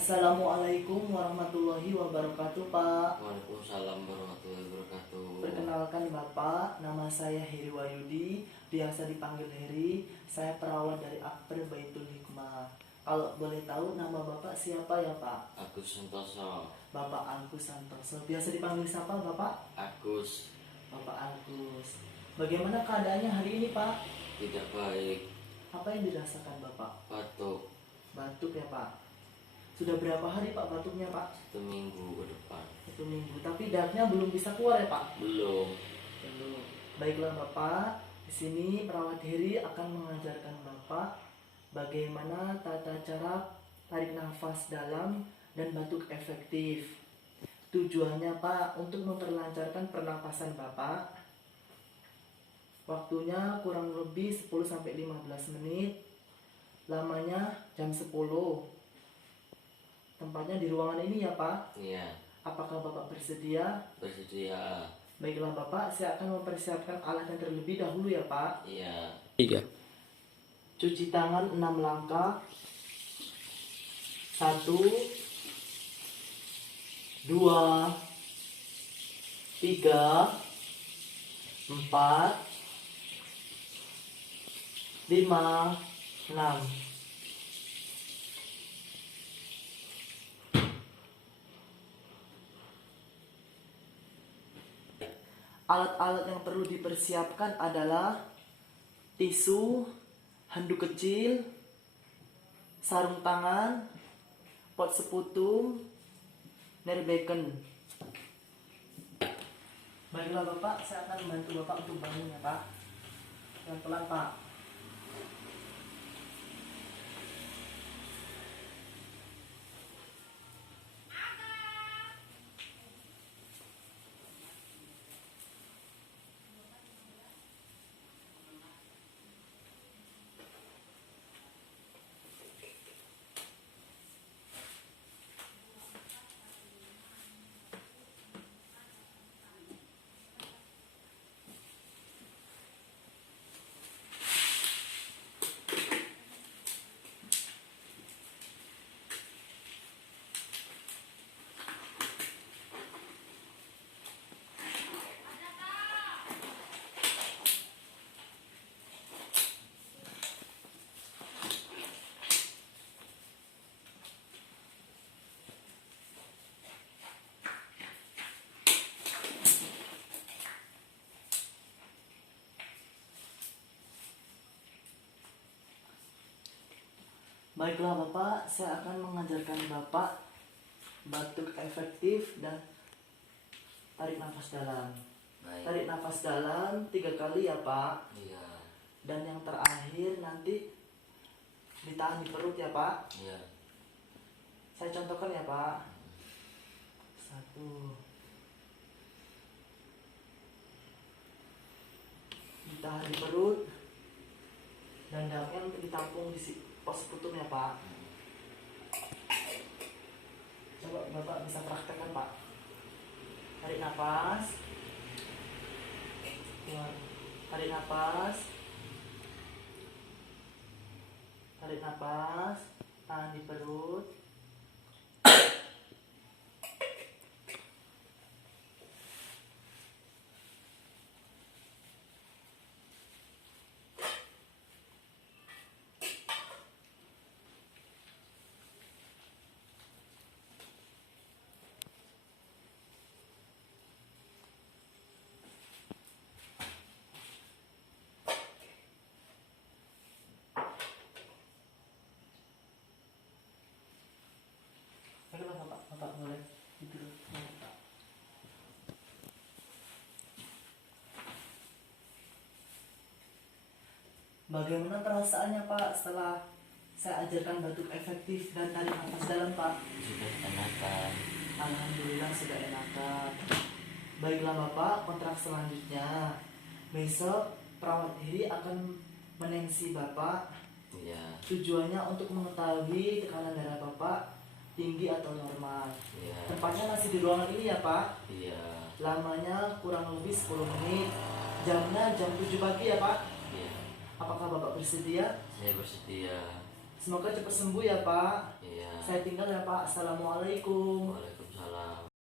Assalamualaikum warahmatullahi wabarakatuh, Pak. Waalaikumsalam warahmatullahi wabarakatuh. Perkenalkan Bapak, nama saya Heri Wayudi, biasa dipanggil Heri. Saya perawat dari Akper Baitul Hikmah. Kalau boleh tahu nama Bapak siapa ya, Pak? Agus Santoso. Bapak Agus Santoso. Biasa dipanggil siapa, Bapak? Agus. Bapak Agus. Bagaimana keadaannya hari ini, Pak? Tidak baik. Apa yang dirasakan Bapak? Batuk. Batuk ya, Pak. Sudah berapa hari Pak batuknya, Pak? 1 minggu ke depan. 1 minggu. Tapi darahnya belum bisa keluar ya, Pak? Belum. Belum. Baiklah Bapak, di sini perawat Heri akan mengajarkan Bapak bagaimana tata cara tarik nafas dalam dan batuk efektif. Tujuannya Pak untuk memperlancarkan pernapasan Bapak. Waktunya kurang lebih 10-15 menit. Lamanya jam 10. Tempatnya di ruangan ini ya Pak. Iya. Apakah Bapak bersedia? Bersedia. Baiklah Bapak, saya akan mempersiapkan alat yang terlebih dahulu ya Pak. Iya. 3. Cuci tangan 6 langkah. 1 2 3 4 5 6. Alat-alat yang perlu dipersiapkan adalah tisu, handuk kecil, sarung tangan, pot seputum, nerbeken. Baiklah Bapak, saya akan membantu Bapak untuk bangun ya Pak. Pelan-pelan Pak. Baiklah Bapak, saya akan mengajarkan Bapak batuk efektif dan tarik nafas dalam. Baik. Tarik nafas dalam 3 kali ya Pak. Iya. Dan yang terakhir nanti ditahan di perut ya Pak. Iya. Saya contohkan ya Pak. 1. Ditahan di perut. Dan dalamnya nanti ditampung di pos putum ya Pak. Coba Bapak bisa praktekkan Pak. Tarik nafas. Keluar. Tarik nafas. Tarik nafas. Tahan di perut. Baiklah Bapak boleh tidur. Bagaimana perasaannya Pak setelah saya ajarkan batuk efektif dan tarik nafas dalam Pak? Sudah enakan. Alhamdulillah sudah enakan. Baiklah Bapak, kontrak selanjutnya besok perawat Heri akan menensi Bapak. Iya. Tujuannya untuk mengetahui tekanan darah Bapak tinggi atau normal. Iya. Tempatnya masih di ruangan ini ya Pak. Iya. Lamanya kurang lebih 10 menit. Jamnya jam 7 pagi ya Pak. Iya. Apakah Bapak bersedia? Saya bersedia. Semoga cepat sembuh ya Pak. Iya. Saya tinggal ya Pak. Assalamualaikum. Waalaikumsalam.